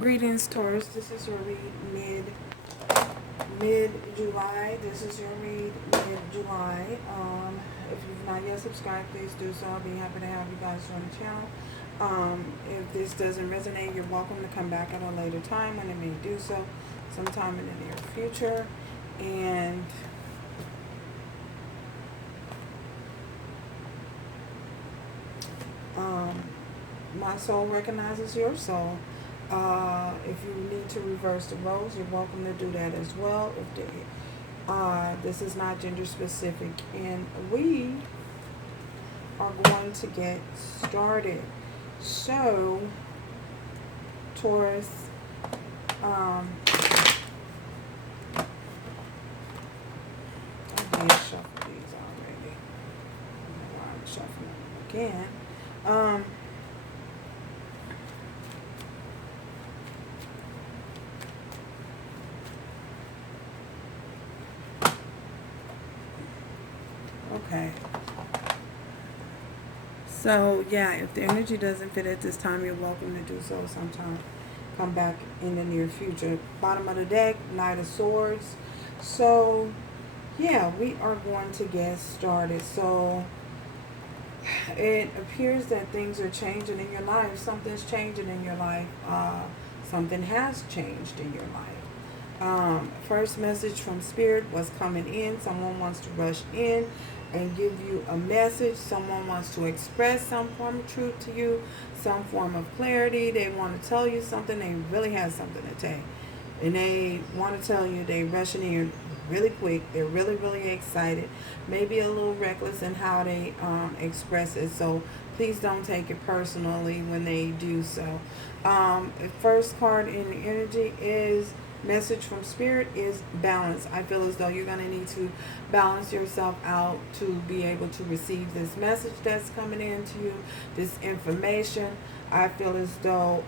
Greetings, Taurus. This is your read mid July. This is your read mid July. If you've not yet subscribed, please do so. I'll be happy to have you guys join the channel. If this doesn't resonate, you're welcome to come back at a later time when it may do so, sometime in the near future. And my soul recognizes your soul. If you need to reverse the roles, you're welcome to do that as well. This is not gender specific, and we are going to get started. So, Taurus, I did shuffle these already. I'm shuffling them again. Okay. So, yeah, if the energy doesn't fit at this time, you're welcome to do so sometime. Come back in the near future. Bottom of the deck, Knight of Swords. So, yeah, we are going to get started. So, it appears that things are changing in your life. Something's changing in your life. Something has changed in your life. First message from Spirit was coming in. Someone wants to rush in and give you a message. Someone wants to express some form of truth to you, some form of clarity. They want to tell you something. They really have something to tell you. And they want to tell you, they rushing in really quick. They're really, really excited. Maybe a little reckless in how they express it. So please don't take it personally when they do so. The first card in the energy is message from Spirit is balance. I feel as though you're going to need to balance yourself out to be able to receive this message that's coming in to you, this information. I feel as though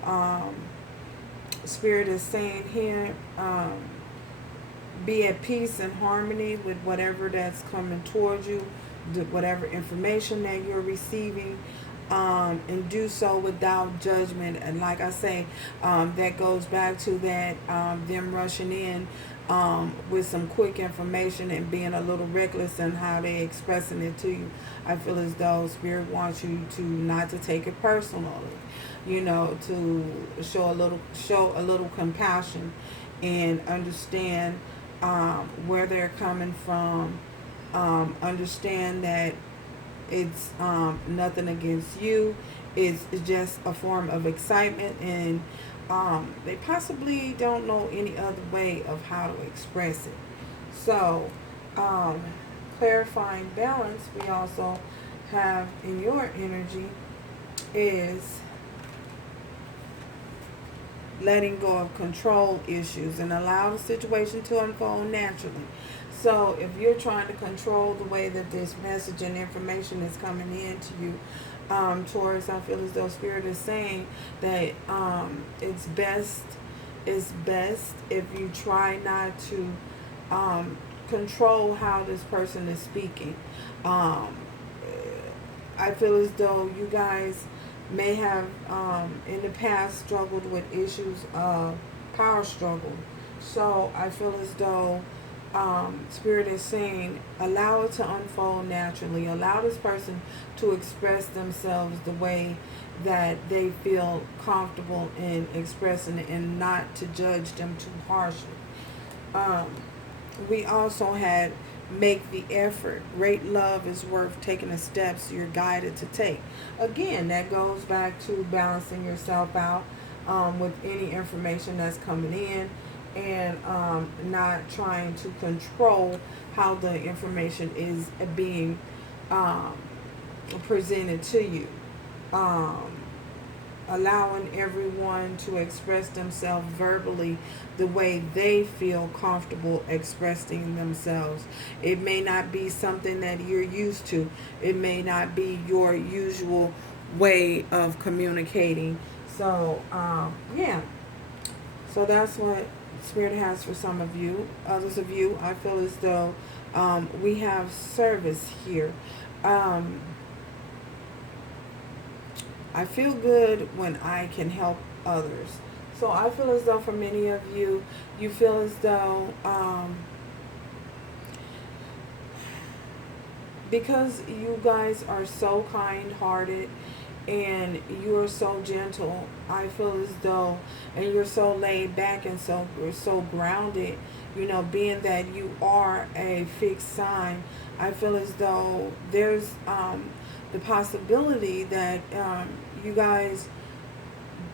Spirit is saying here, be at peace and harmony with whatever that's coming towards you, whatever information that you're receiving. And do so without judgment. And like I say, that goes back to that them rushing in with some quick information and being a little reckless in how they expressing it to you. I feel as though Spirit wants you to not to take it personally, you know, to show a little compassion and understand where they're coming from. Understand that it's nothing against you. It's just a form of excitement, and they possibly don't know any other way of how to express it. So, clarifying balance, we also have in your energy is letting go of control issues and allow the situation to unfold naturally. So if you're trying to control the way that this message and information is coming in to you, Taurus, I feel as though Spirit is saying that it's best if you try not to control how this person is speaking. I feel as though you guys may have in the past struggled with issues of power struggle. So I feel as though Spirit is saying, allow it to unfold naturally. Allow this person to express themselves the way that they feel comfortable in expressing it, and not to judge them too harshly. We also had make the effort. Great love is worth taking the steps you're guided to take. Again, that goes back to balancing yourself out with any information that's coming in, and not trying to control how the information is being presented to you. Allowing everyone to express themselves verbally the way they feel comfortable expressing themselves. It may not be something that you're used to. It may not be your usual way of communicating. So, yeah. So that's what Spirit has for some of you. Others of you, I feel as though we have service here. I feel good when I can help others. So I feel as though for many of you, you feel as though because you guys are so kind-hearted and you're so gentle, I feel as though, and you're so laid back and so grounded, you know, being that you are a fixed sign, I feel as though there's the possibility that you guys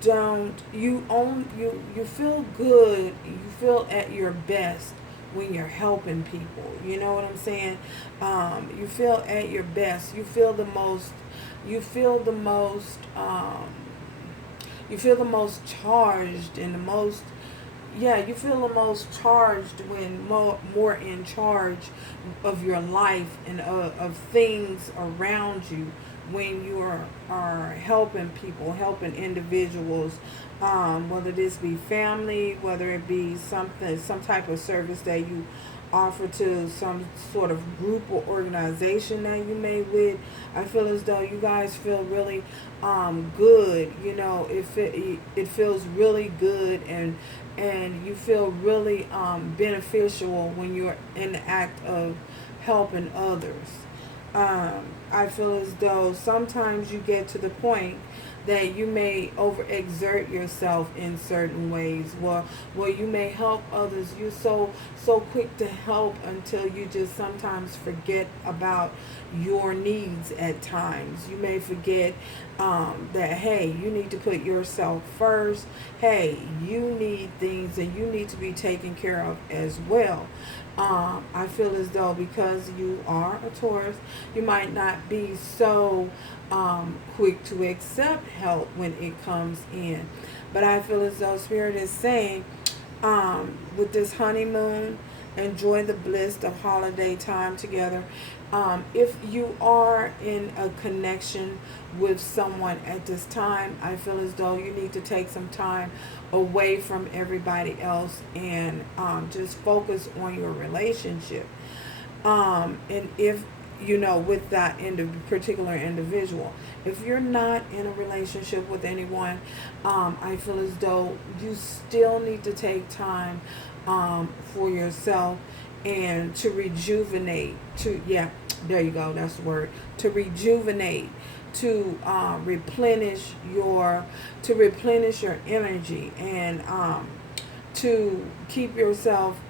don't you feel good, you feel at your best when you're helping people, you know what I'm saying? You feel at your best, you feel the most you feel the most charged and the most, yeah, you feel the most charged when more in charge of your life and of things around you when you are helping people, helping individuals, whether this be family, whether it be some type of service that you offer to some sort of group or organization that you may with. I feel as though you guys feel really good. You know, it feels really good, and you feel really beneficial when you're in the act of helping others. I feel as though sometimes you get to the point that you may overexert yourself in certain ways, where you may help others. You're so quick to help until you just sometimes forget about your needs at times. You may forget that, hey, you need to put yourself first. Hey, you need things and you need to be taken care of as well. I feel as though because you are a Taurus, you might not be so quick to accept help when it comes in. But I feel as though Spirit is saying, with this honeymoon, enjoy the bliss of holiday time together. If you are in a connection with someone at this time, I feel as though you need to take some time away from everybody else and just focus on your relationship. And if you know, with that particular individual, if you're not in a relationship with anyone, I feel as though you still need to take time for yourself and to rejuvenate, there you go, that's the word, to rejuvenate, to replenish your energy, and to keep yourself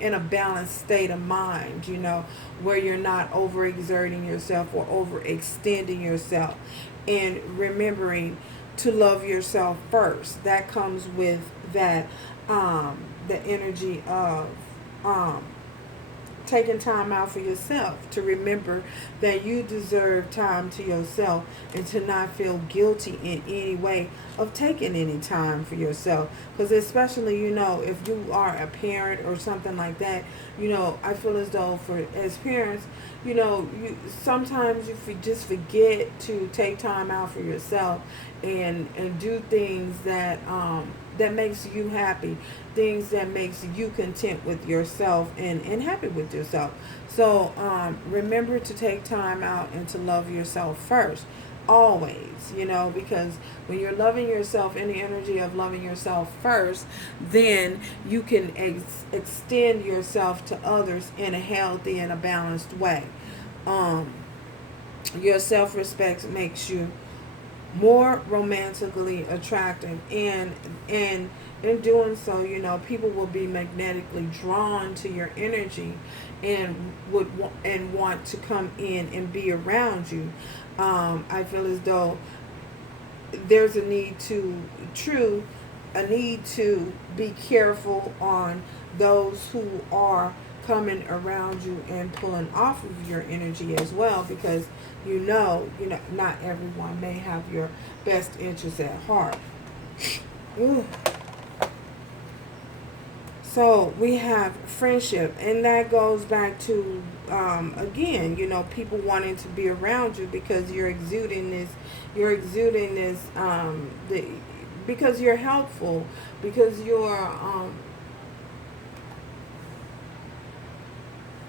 in a balanced state of mind, you know, where you're not overexerting yourself or overextending yourself, and remembering to love yourself first. That comes with that the energy of taking time out for yourself, to remember that you deserve time to yourself and to not feel guilty in any way of taking any time for yourself. Because especially, you know, if you are a parent or something like that, you know, I feel as though as parents, you know, sometimes you just forget to take time out for yourself and do things that that makes you happy, things that makes you content with yourself and happy with yourself. So remember to take time out and to love yourself first, always, you know, because when you're loving yourself in the energy of loving yourself first, then you can extend yourself to others in a healthy and a balanced way. Your self-respect makes you more romantically attractive, and in doing so, you know, people will be magnetically drawn to your energy and want to come in and be around you. I feel as though there's a need to be careful on those who are coming around you and pulling off of your energy as well, because you know, not everyone may have your best interests at heart. Ooh. So we have friendship, and that goes back to again, you know, people wanting to be around you because you're exuding this because you're helpful, because you're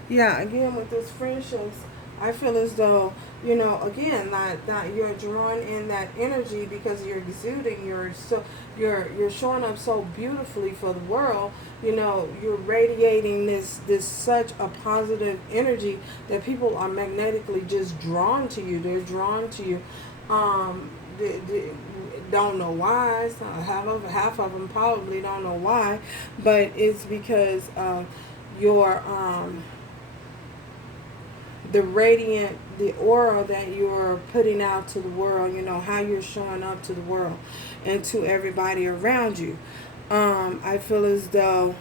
again with this friendships, I feel as though, again, that you're drawn in that energy because you're exuding, you're showing up so beautifully for the world. You're radiating this such a positive energy that people are magnetically just drawn to you. They're drawn to you. Don't know why. So half of them probably don't know why, but it's because your the radiant, the aura that you're putting out to the world, how you're showing up to the world and to everybody around you. I feel as though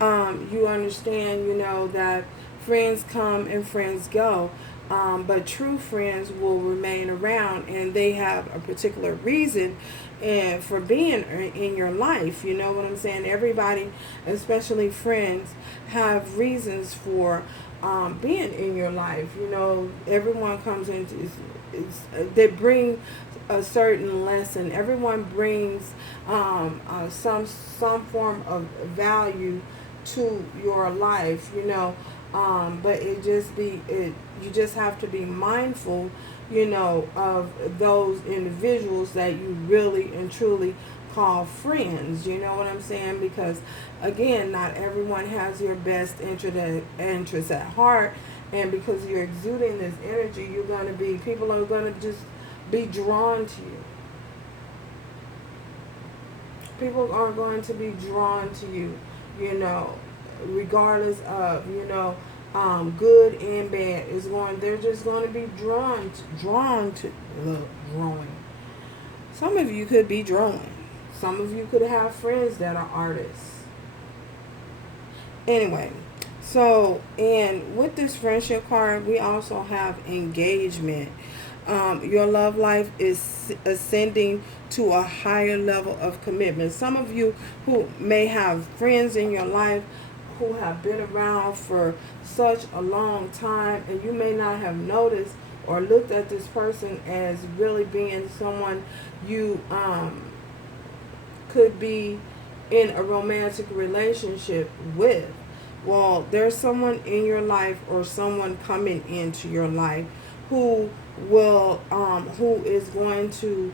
you understand, that friends come and friends go. But true friends will remain around, and they have a particular reason and for being in your life. You know what I'm saying? Everybody, especially friends, have reasons for being in your life. Everyone comes into they bring a certain lesson. Everyone brings some form of value to your life. But you just have to be mindful, of those individuals that you really and truly call friends. You know what I'm saying? Because again, not everyone has your best interest at heart, and because you're exuding this energy, people are gonna just be drawn to you. People are going to be drawn to you, regardless of, good and bad. They're just going to be drawn to drawing. Some of you could be drawing. Some of you could have friends that are artists. Anyway, so, and with this friendship card, we also have engagement. Your love life is ascending to a higher level of commitment. Some of you who may have friends in your life who have been around for such a long time, and you may not have noticed or looked at this person as really being someone you could be in a romantic relationship with. Well, there's someone in your life or someone coming into your life who is going to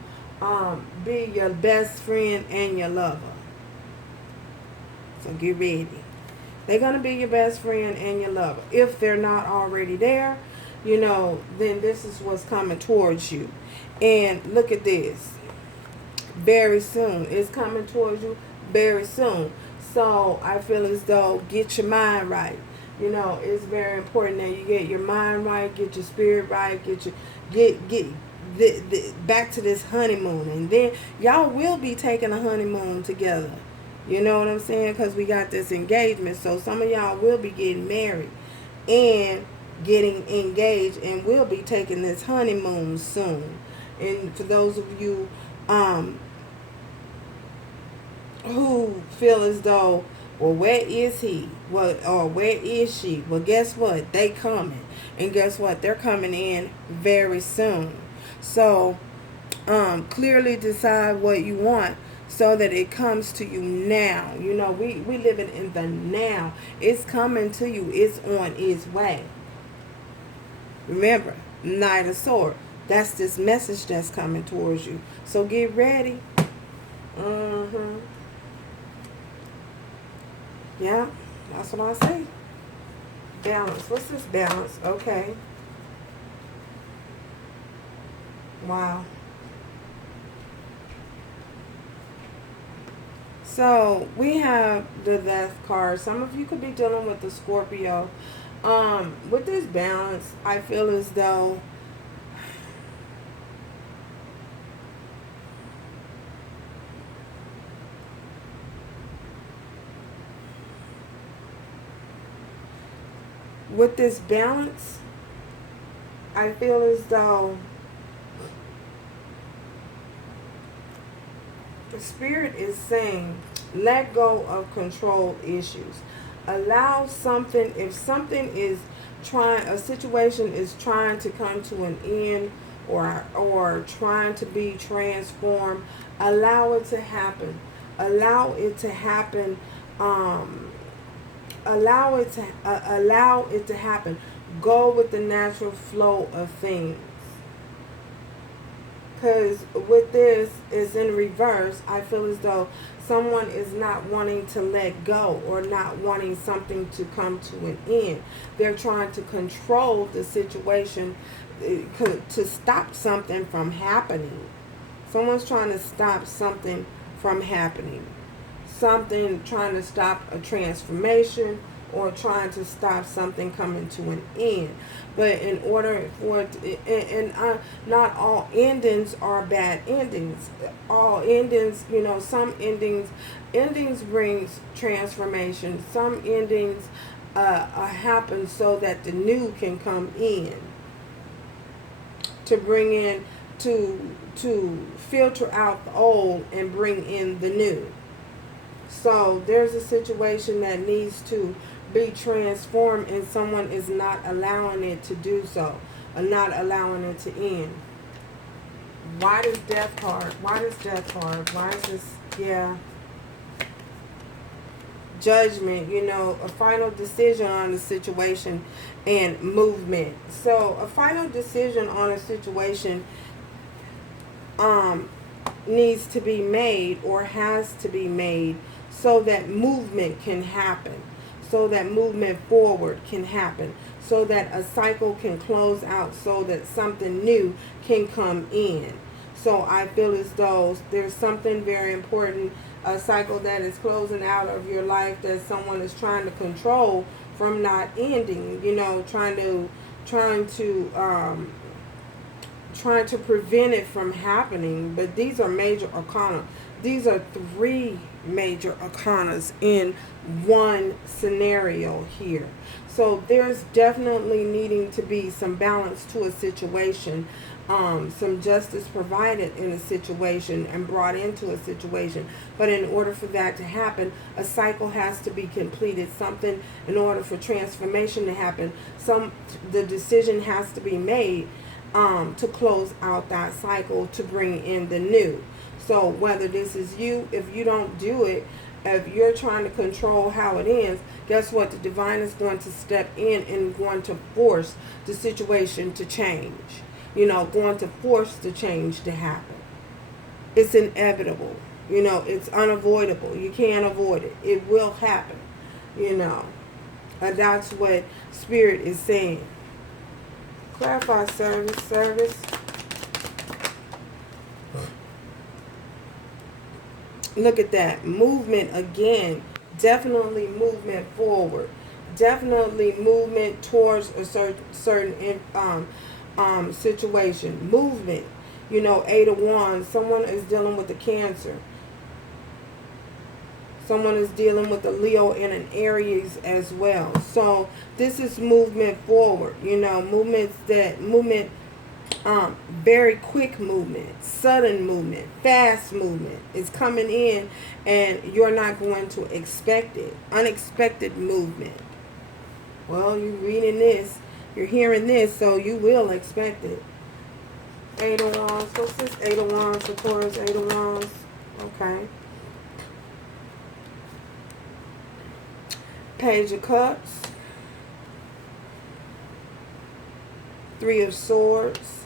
be your best friend and your lover. So get ready. They're going to be your best friend and your lover. If they're not already there, then this is what's coming towards you. And look at this. Very soon. It's coming towards you very soon. So I feel as though get your mind right. It's very important that you get your mind right, get your spirit right, get back to this honeymoon. And then y'all will be taking a honeymoon together. You know what I'm saying? Because we got this engagement. So some of y'all will be getting married and getting engaged, and will be taking this honeymoon soon. And for those of you who feel as though, well, where is he? Or where is she? Well, guess what? They coming. And guess what? They're coming in very soon. So clearly decide what you want, so that it comes to you now. We living in the now. It's coming to you. It's on its way. Remember, Knight of Swords. That's this message that's coming towards you. So get ready. Yeah, that's what I say. Balance. What's this balance? Okay. Wow. So we have the Death card. Some of you could be dealing with the Scorpio. With this balance, I feel as though with this balance, I feel as though the Spirit is saying, let go of control issues. Allow something, if something is a situation is trying to come to an end, or trying to be transformed, allow it to happen. Allow it to happen allow it to happen. Go with the natural flow of things. Because with this is in reverse, I feel as though someone is not wanting to let go or not wanting something to come to an end. They're trying to control the situation to stop something from happening. Someone's trying to stop something from happening. Something trying to stop a transformation or trying to stop something coming to an end. But in order for it, not all endings are bad endings. All endings, some endings brings transformation. Some endings happen so that the new can come in, to bring in, to filter out the old and bring in the new. So there's a situation that needs to be transformed, and someone is not allowing it to do so, or not allowing it to end. Why does death card? Why is this? Yeah. Judgment, a final decision on the situation and movement. So a final decision on a situation needs to be made or has to be made so that movement can happen, so that movement forward can happen, so that a cycle can close out, so that something new can come in. So I feel as though there's something very important, a cycle that is closing out of your life that someone is trying to control from not ending, trying to prevent it from happening. But these are major arcana. These are 3 major arcanas in one scenario here. So there's definitely needing to be some balance to a situation, some justice provided in a situation and brought into a situation. But in order for that to happen, a cycle has to be completed. Something, in order for transformation to happen, the decision has to be made to close out that cycle, to bring in the new. So whether this is you, if you don't do it, if you're trying to control how it ends, guess what? The divine is going to step in and going to force the situation to change. Going to force the change to happen. It's inevitable. It's unavoidable. You can't avoid it. It will happen. And that's what Spirit is saying. Clarify, service. Look at that. Movement again. Definitely movement forward. Definitely movement towards a certain situation. Movement. 8 of Wands. Someone is dealing with the Cancer. Someone is dealing with the Leo and an Aries as well. So this is movement forward. Movement, very quick movement, sudden movement, fast movement is coming in, and you're not going to expect it. Unexpected movement. Well, you're reading this, you're hearing this, so you will expect it. 8 of Wands. What's this? 8 of Wands for Taurus. 8 of Wands. Okay. Page of Cups. 3 of Swords.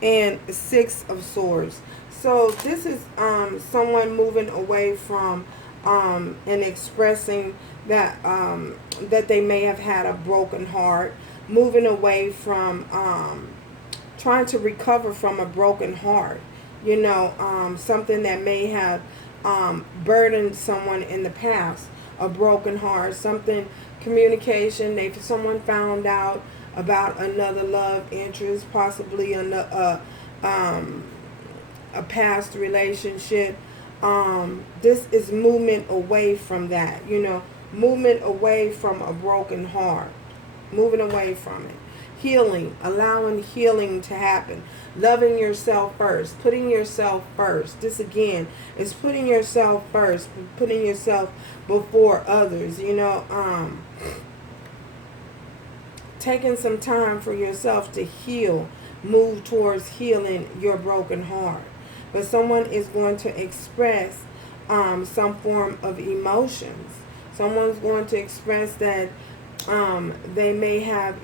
And 6 of Swords. So this is someone moving away from and expressing that that they may have had a broken heart, moving away from trying to recover from a broken heart. Something that may have burdened someone in the past, a broken heart, something, communication. Someone found out about another love interest, possibly a past relationship. This is movement away from that, movement away from a broken heart, moving away from it. Healing, allowing healing to happen. Loving yourself first, putting yourself first. This again is putting yourself first, putting yourself before others, taking some time for yourself to heal, move towards healing your broken heart. But someone is going to express some form of emotions. Someone's going to express that they may have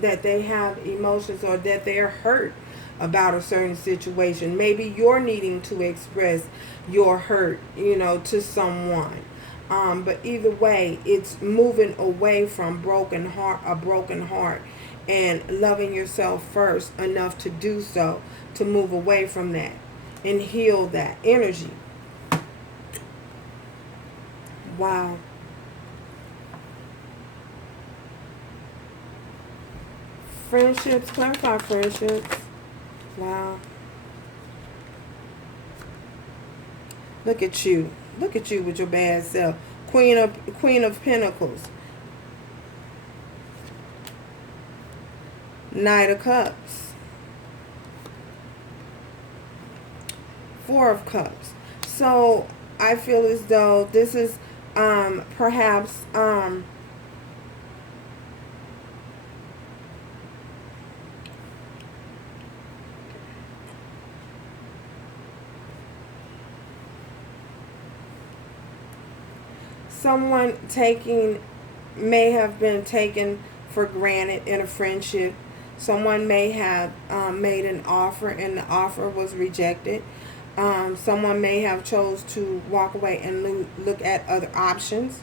that they have emotions, or that they're hurt about a certain situation. Maybe you're needing to express your hurt, to someone. But either way, it's moving away from a broken heart, and loving yourself first enough to do so, to move away from that and heal that energy. Wow. Friendships, clarify friendships. Wow. Look at you. Look at you with your bad self. Queen of Pentacles. Knight of Cups. Four of Cups. So I feel as though this is perhaps someone may have been taken for granted in a friendship. Someone may have made an offer and the offer was rejected. Someone may have chose to walk away and look at other options.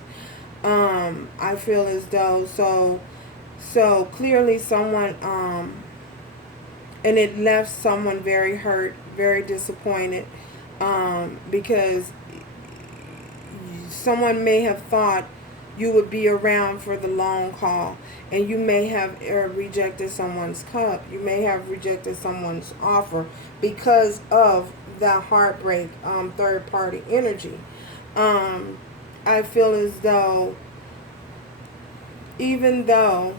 I feel as though so clearly someone and it left someone very hurt, very disappointed, because someone may have thought you would be around for the long haul, and you may have rejected someone's cup. You may have rejected someone's offer because of that heartbreak, third party energy. I feel as though, even though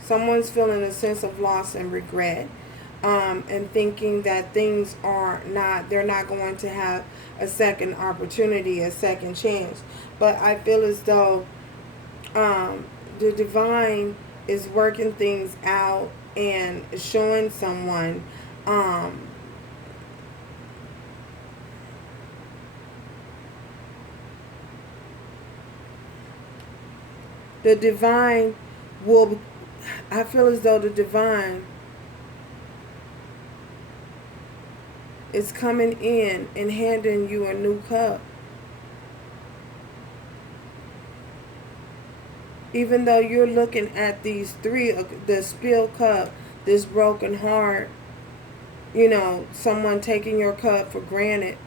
someone's feeling a sense of loss and regret, and thinking that they're not going to have a second opportunity, a second chance. But I feel as though the divine is working things out and showing someone the divine will, I feel as though the divine is coming in and handing you a new cup. Even though you're looking at these three, the spilled cup, this broken heart, someone taking your cup for granted,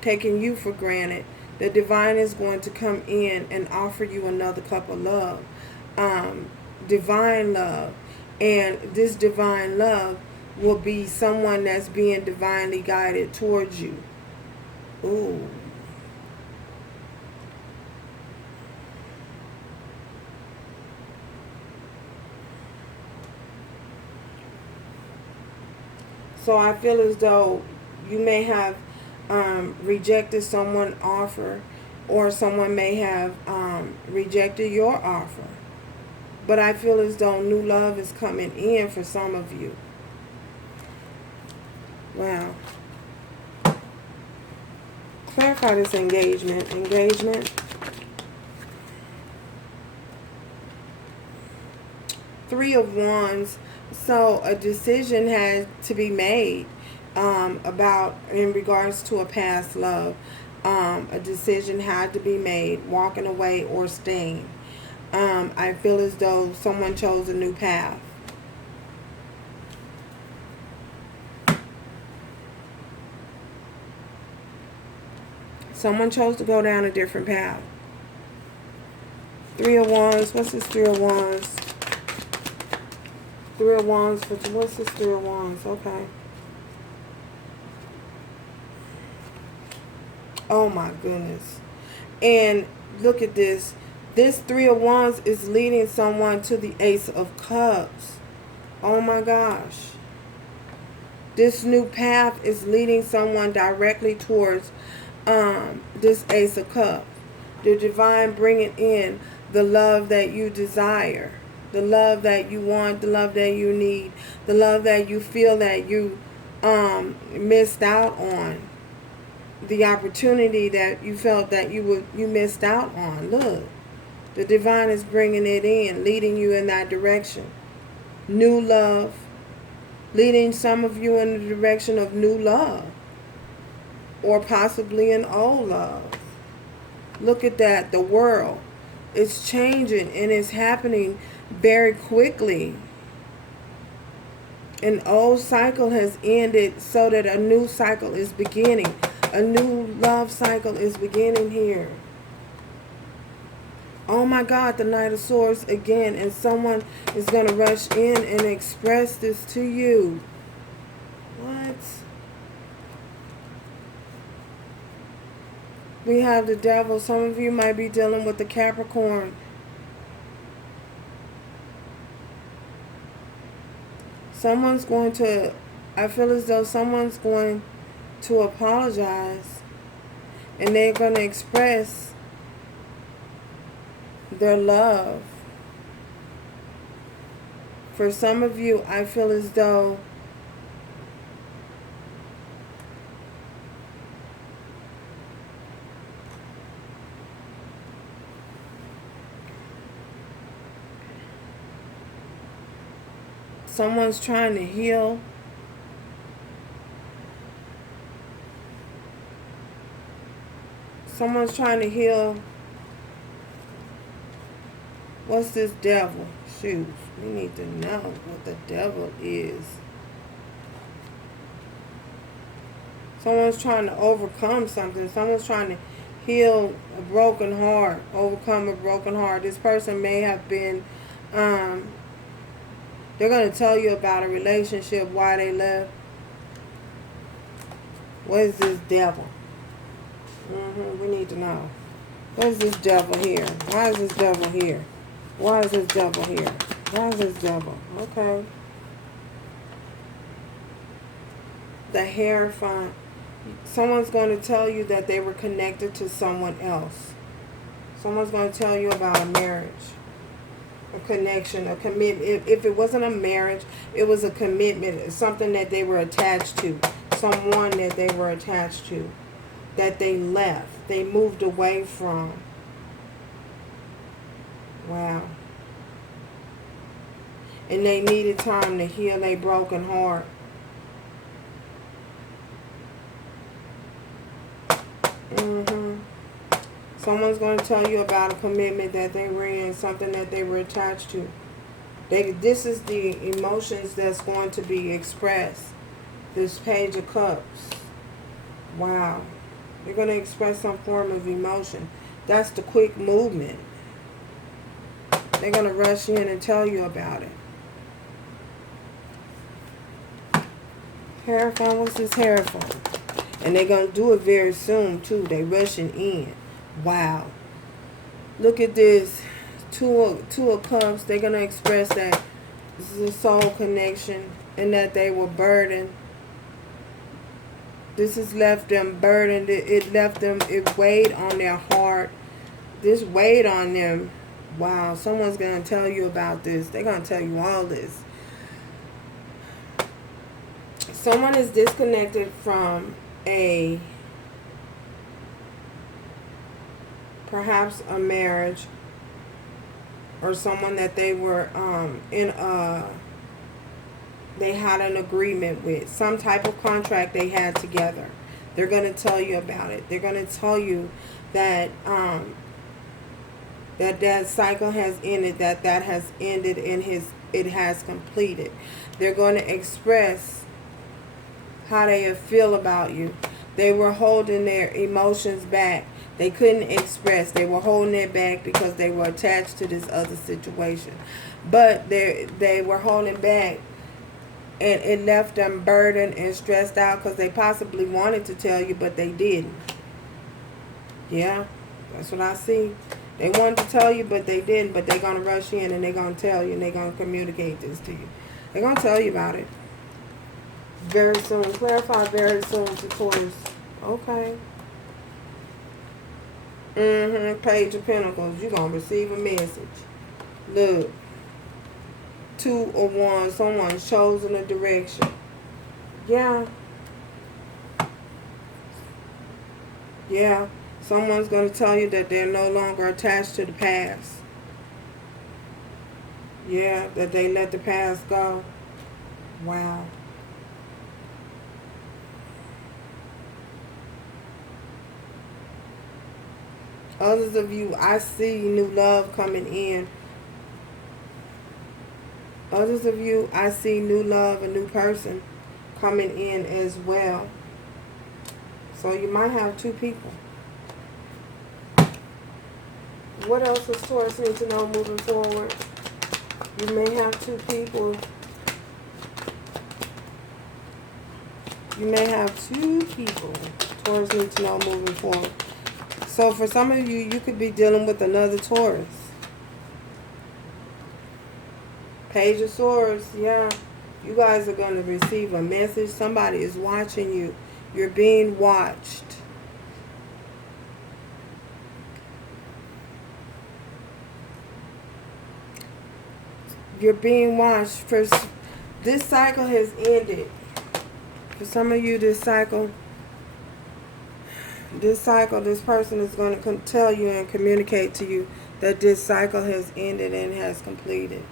taking you for granted, the divine is going to come in and offer you another cup of love, divine love. And this divine love will be someone that's being divinely guided towards you. Ooh. So I feel as though you may have rejected someone's offer, or someone may have rejected your offer. But I feel as though new love is coming in for some of you. Wow. Clarify this engagement. Engagement. Three of Wands. So a decision has to be made in regards to a past love. A decision had to be made, walking away or staying. I feel as though someone chose a new path. Someone chose to go down a different path. Three of Wands. What's this Three of Wands? Three of Wands. What's this Three of Wands? Okay. Oh my goodness. And look at this. This Three of Wands is leading someone to the Ace of Cups. Oh my gosh. This new path is leading someone directly towards this Ace of Cups. The divine bringing in the love that you desire, the love that you want, the love that you need, the love that you feel that you missed out on. the opportunity that you felt that you missed out on. Look, the divine is bringing it in, leading you in that direction. New love, leading some of you in the direction of new love, or possibly an old love. Look at that. The world is changing and it's happening very quickly. An old cycle has ended so that a new cycle is beginning. A new love cycle is beginning here. Oh my God, the Knight of Swords again. And someone is going to rush in and express this to you. What? We have the Devil. Some of you might be dealing with the Capricorn. Someone's going to, I feel as though someone's going to apologize. And they're going to express their love. For some of you, I feel as though someone's trying to heal. Someone's trying to heal. What's this devil? Shoot, we need to know what the devil is. Someone's trying to overcome something. Someone's trying to heal a broken heart, overcome a broken heart. This person may have been, they're going to tell you about a relationship, why they left. What is this devil? We need to know. What is this devil here? Why is this devil here? Why is this devil here? Why is this devil? Okay. The Hierophant. Someone's going to tell you that they were connected to someone else. Someone's going to tell you about a marriage, a connection, a commitment. If it wasn't a marriage, it was a commitment, something that they were attached to, someone that they were attached to, that they left, they moved away from. Wow. And they needed time to heal a broken heart. Someone's going to tell you about a commitment that they were in, something that they were attached to. This is the emotions that's going to be expressed. This Page of Cups. Wow. They're going to express some form of emotion. That's the quick movement. They're going to rush in and tell you about it. Hierophant, what's this Hierophant? And they're going to do it very soon, too. They're rushing in. Wow. Look at this. Two of Cups. They're going to express that this is a soul connection and that they were burdened. This has left them burdened. It left them, it weighed on their heart. This weighed on them. Wow, someone's going to tell you about this. They're going to tell you all this. Someone is disconnected from perhaps a marriage, or someone that they were they had an agreement with, some type of contract they had together. They're going to tell you about it. They're going to tell you that that cycle has ended, that has ended, and it has completed. They're going to express how they feel about you. They were holding their emotions back. They couldn't express. They were holding it back because they were attached to this other situation. But they were holding back, and it left them burdened and stressed out because they possibly wanted to tell you, but they didn't. Yeah, that's what I see. They wanted to tell you, but they didn't. But they're going to rush in and they're going to tell you, and they're going to communicate this to you. They're going to tell you about it very soon. Clarify very soon to Taurus. Okay. Page of Pentacles. You're going to receive a message. Look. Two of Wands. Someone's chosen a direction. Yeah. Yeah. Someone's going to tell you that they're no longer attached to the past. Yeah, that they let the past go. Wow. Others of you, I see new love coming in. Others of you, I see new love, a new person coming in as well. So you might have two people. What else does Taurus need to know moving forward? You may have two people. You may have two people Taurus need to know moving forward. So for some of you, you could be dealing with another Taurus. Page of Swords, yeah. You guys are going to receive a message. Somebody is watching you. You're being watched. You're being watched. For this cycle has ended. For some of you, this person is going to tell you and communicate to you that this cycle has ended and has completed.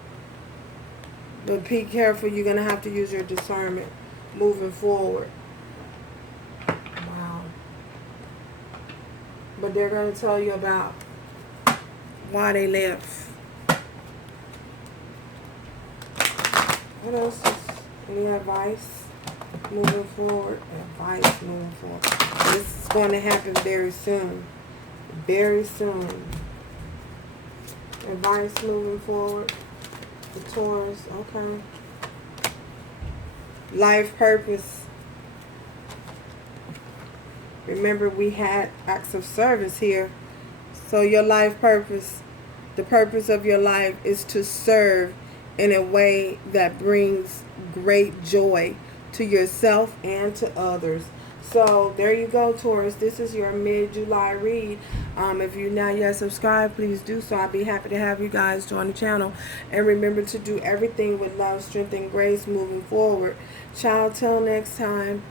But be careful. You're going to have to use your discernment moving forward. Wow. But they're going to tell you about why they left. What else is any advice moving forward? Advice moving forward. This is going to happen very soon. Very soon. Advice moving forward. The Taurus. Okay. Life purpose. Remember, we had acts of service here. So your life purpose, the purpose of your life is to serve in a way that brings great joy to yourself and to others. So there you go, Taurus. This is your mid-July read. If you're not yet subscribed, please do so. I'd be happy to have you guys join the channel. And remember to do everything with love, strength, and grace moving forward. Ciao, till next time.